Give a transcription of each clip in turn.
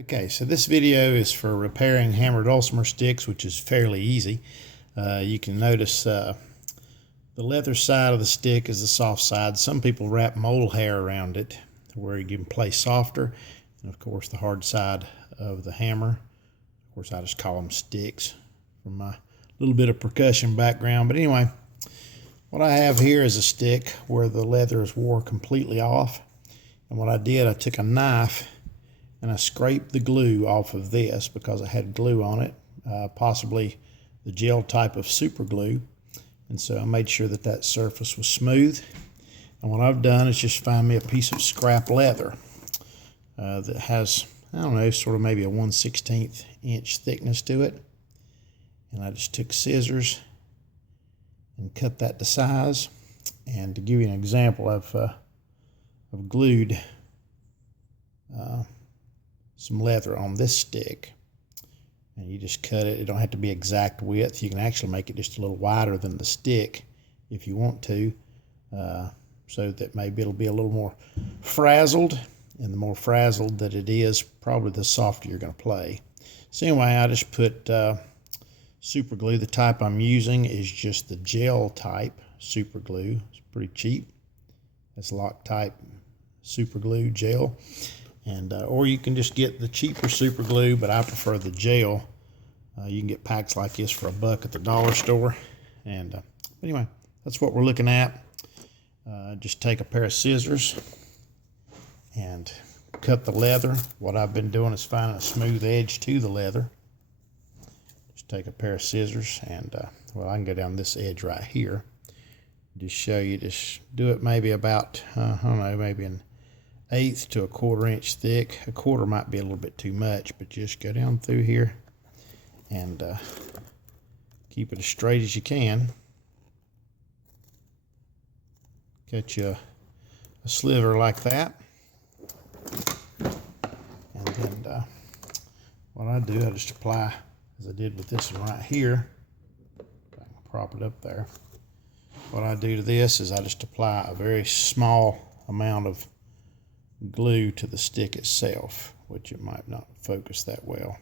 Okay, so this video is for repairing hammer dulcimer sticks, which is fairly easy. You can notice the leather side of the stick is the soft side. Some people wrap mole hair around it where you can play softer. And of course the hard side of the hammer. Of course I just call them sticks from my little bit of percussion background. But anyway, what I have here is a stick where the leather is wore completely off. And what I did, I took a knife and I scraped the glue off of this because I had glue on it, possibly the gel type of super glue. And so I made sure that that surface was smooth. And what I've done is just find me a piece of scrap leather that has, I don't know, sort of maybe a 1/16 inch thickness to it. And I just took scissors and cut that to size. And to give you an example, I've glued some leather on this stick, and you just cut it. It don't have to be exact width. You can actually make it just a little wider than the stick if you want to, so that maybe it'll be a little more frazzled, and the more frazzled that it is, probably the softer you're going to play. So anyway, I just put super glue. The type I'm using is just the gel type super glue. It's pretty cheap. It's Loctite super glue gel. And or you can just get the cheaper super glue, but I prefer the gel. You can get packs like this for $1 at the dollar store. And anyway, that's what we're looking at. Just take a pair of scissors and cut the leather. What I've been doing is finding a smooth edge to the leather. Just take a pair of scissors and, well, I can go down this edge right here. Just show you, just do it maybe about, I don't know, maybe an 1/8 to a 1/4 inch thick. A quarter might be a little bit too much, but just go down through here and keep it as straight as you can. Cut you a sliver like that. And then what I do, I just apply, as I did with this one right here. If I can prop it up there. What I do to this is I just apply a very small amount of glue to the stick itself, which it might not focus that well.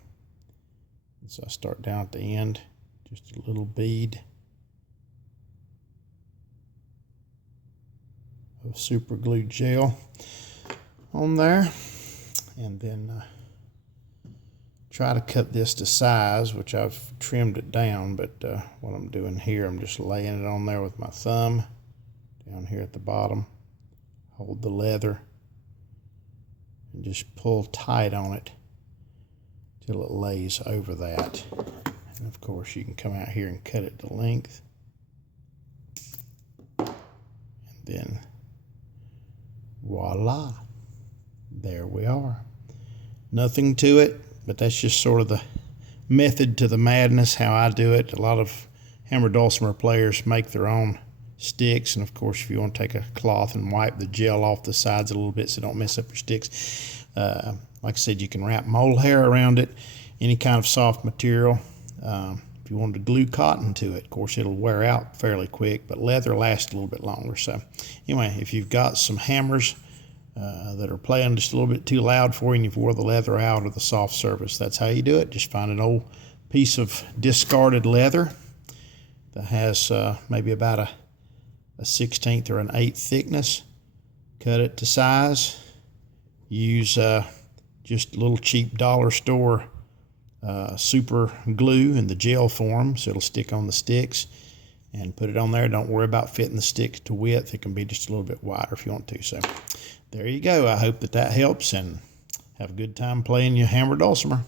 And so I start down at the end, just a little bead of super glue gel on there, and then try to cut this to size, which I've trimmed it down, but what I'm doing here, I'm just laying it on there with my thumb down here at the bottom. Hold the leather and just pull tight on it till it lays over that. And of course you can come out here and cut it to length. And then voila, there we are. Nothing to it, but that's just sort of the method to the madness, how I do it. A lot of hammer dulcimer players make their own sticks, and of course if you want to take a cloth and wipe the gel off the sides a little bit so don't mess up your sticks, like I said, you can wrap mole hair around it, any kind of soft material. If you wanted to glue cotton to it, of course it'll wear out fairly quick, but leather lasts a little bit longer. So anyway, if you've got some hammers that are playing just a little bit too loud for you and you've wore the leather out or the soft surface, that's how you do it. Just find an old piece of discarded leather that has maybe about a 1/16 or an 1/8 thickness. Cut it to size. Use just a little cheap dollar store super glue in the gel form so it'll stick on the sticks, and put it on there. Don't worry about fitting the stick to width. It can be just a little bit wider if you want to. So there you go. I hope that helps, and have a good time playing your hammer dulcimer.